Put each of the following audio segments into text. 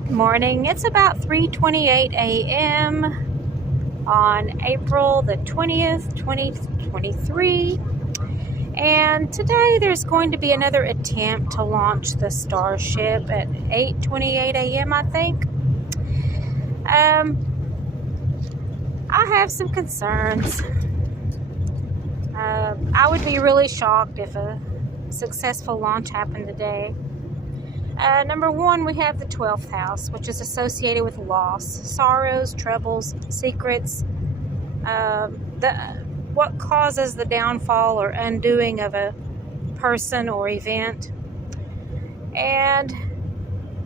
Good morning. It's about 3:28 a.m. on April the 20th, 2023. And today there's going to be another attempt to launch the Starship at 8:28 a.m., I think. I have some concerns. I would be really shocked if a successful launch happened today. Number one, we have the 12th house, which is associated with loss, sorrows, troubles, secrets, what causes the downfall or undoing of a person or event. And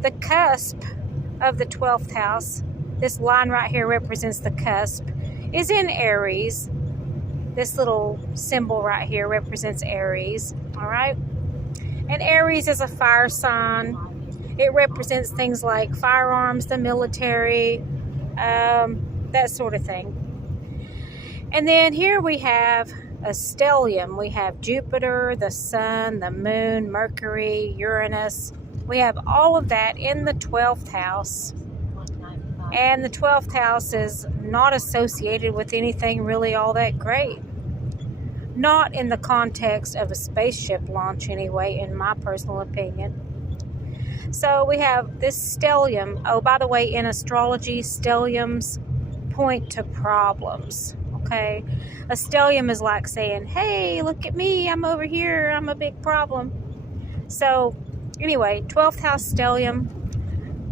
the cusp of the 12th house, this line right here represents the cusp, is in Aries. This little symbol right here represents Aries, all right? And Aries is a fire sign. It represents things like firearms, the military, that sort of thing. And then here we have a stellium. We have Jupiter, the Sun, the Moon, Mercury, Uranus. We have all of that in the 12th house. And the 12th house is not associated with anything really all that great. Not in the context of a spaceship launch anyway, in my personal opinion. So we have this stellium. Oh, by the way, in astrology, stelliums point to problems, okay? A stellium is like saying, hey, look at me, I'm over here, I'm a big problem. So anyway, 12th house stellium,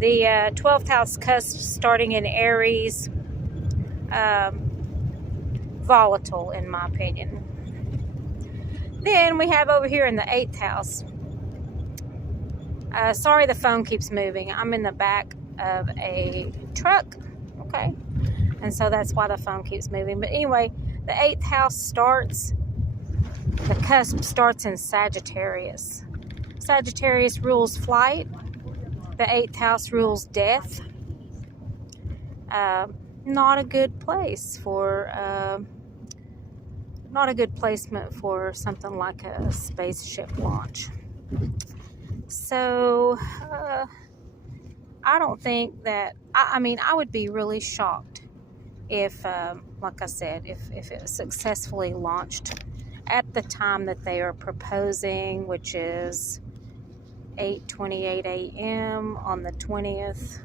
the 12th house cusp starting in Aries, volatile in my opinion. Then we have over here in the 8th house. Sorry the phone keeps moving. I'm in the back of a truck, okay? And so that's why the phone keeps moving. But anyway, the 8th house starts, the cusp starts in Sagittarius. Sagittarius rules flight. The 8th house rules death. Not a good place for... not a good placement for something like a spaceship launch. So, I don't think that, I mean, I would be really shocked if, like I said, if it was successfully launched at the time that they are proposing, which is 8:28 a.m. on the 20th.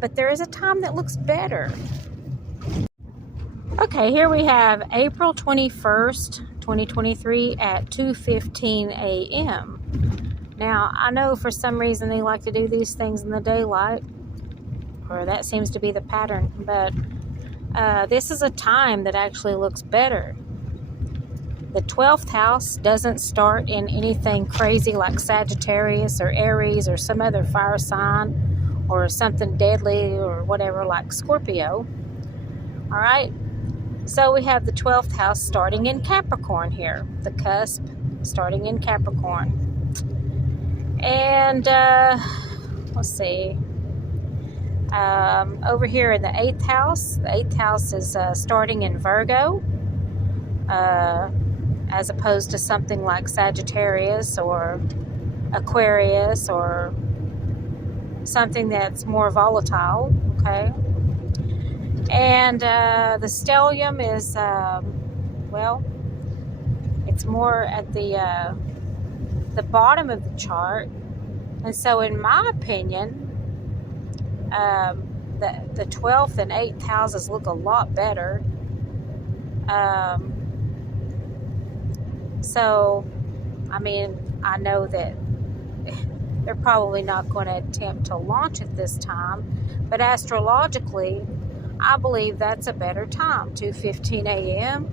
But there is a time that looks better. Okay, here we have April 21st, 2023 at 2:15 a.m. Now, I know for some reason they like to do these things in the daylight, or that seems to be the pattern, but this is a time that actually looks better. The 12th house doesn't start in anything crazy like Sagittarius or Aries or some other fire sign or something deadly or whatever like Scorpio. All right? So we have the 12th house starting in Capricorn here. The cusp starting in Capricorn. And let's see. Over here in the 8th house. The 8th house is starting in Virgo. As opposed to something like Sagittarius or Aquarius or something that's more volatile. Okay. And the stellium is, well, it's more at the bottom of the chart. And so in my opinion, the 12th and 8th houses look a lot better. So, I mean, I know that they're probably not going to attempt to launch at this time, but astrologically, I believe that's a better time, 2:15 a.m.,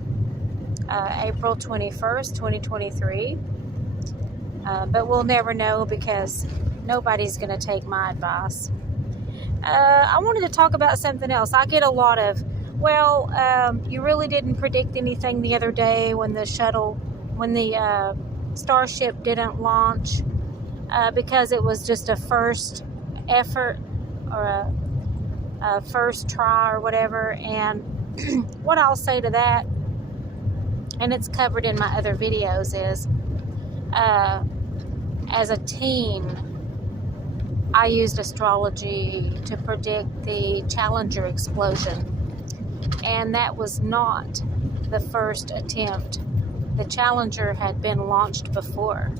April 21st, 2023. But we'll never know because nobody's going to take my advice. I wanted to talk about something else. I get a lot of, well, you really didn't predict anything the other day when the Starship didn't launch because it was just a first effort or a first try or whatever. And what I'll say to that, and it's covered in my other videos, is as a team, I used astrology to predict the Challenger explosion, and that was not the first attempt. The Challenger had been launched before.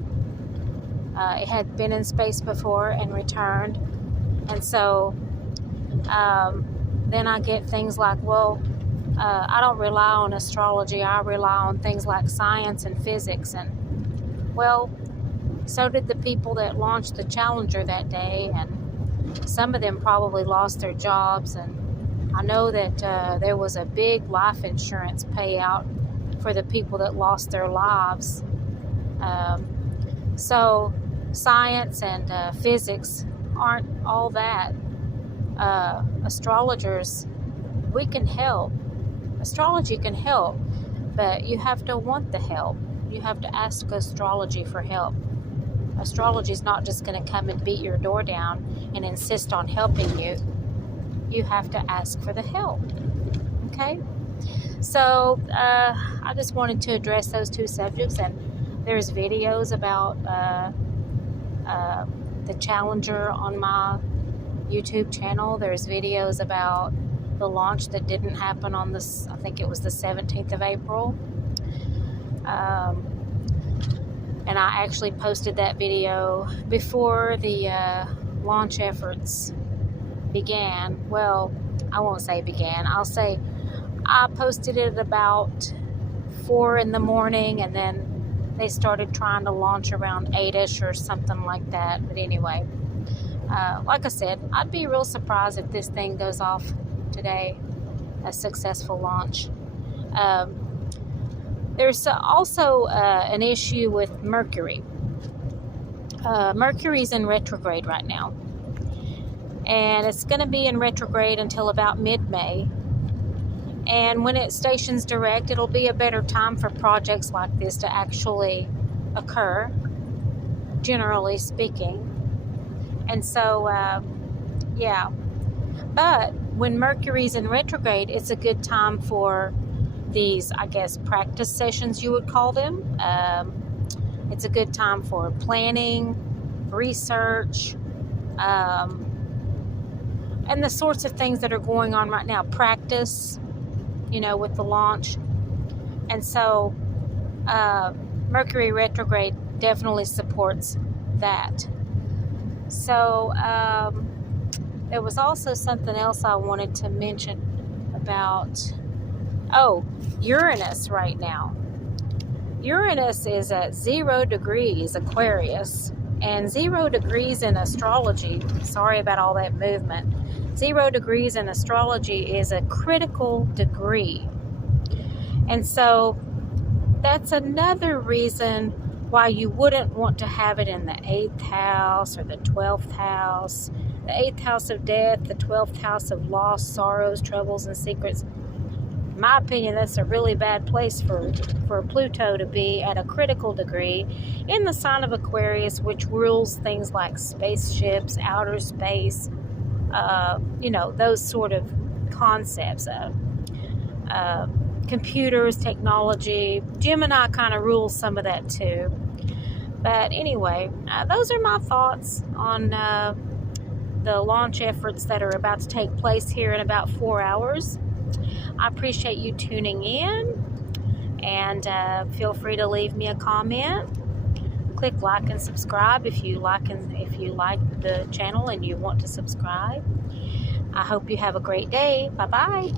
It had been in space before and returned, and so then I get things like, well, I don't rely on astrology, I rely on things like science and physics, and well, so did the people that launched the Challenger that day, and some of them probably lost their jobs, and I know that there was a big life insurance payout for the people that lost their lives. So science and physics aren't all that. Astrologers, we can help. Astrology can help, but you have to want the help. You have to ask astrology for help. Astrology is not just going to come and beat your door down and insist on helping you. You have to ask for the help. Okay? So, I just wanted to address those two subjects, and there's videos about the Challenger on my YouTube channel. There's videos about the launch that didn't happen on this, I think it was the 17th of April. And I actually posted that video before the launch efforts began. Well, I won't say began. I'll say I posted it at about 4 in the morning, and then they started trying to launch around 8-ish or something like that. But anyway, like I said, I'd be real surprised if this thing goes off today, a successful launch. There's also an issue with Mercury. Mercury's in retrograde right now, and it's going to be in retrograde until about mid-May. And when it stations direct, it'll be a better time for projects like this to actually occur, generally speaking. And so, yeah. But when Mercury's in retrograde, it's a good time for these, I guess, practice sessions, you would call them. It's a good time for planning, research, and the sorts of things that are going on right now. Practice, with the launch. And so Mercury retrograde definitely supports that. So there was also something else I wanted to mention about Uranus right now. Uranus is at 0 degrees Aquarius, and 0 degrees in astrology, sorry about all that movement, 0 degrees in astrology is a critical degree. And so that's another reason why you wouldn't want to have it in the 8th house or the 12th house. The 8th house of death, the 12th house of loss, sorrows, troubles, and secrets. In my opinion, that's a really bad place for Pluto to be at a critical degree in the sign of Aquarius, which rules things like spaceships, outer space, those sort of concepts. Computers, technology. Gemini kind of rules some of that too. But anyway, those are my thoughts on the launch efforts that are about to take place here in about 4 hours. I appreciate you tuning in, and feel free to leave me a comment. Click like and subscribe if you like the channel and you want to subscribe. I hope you have a great day. Bye-bye.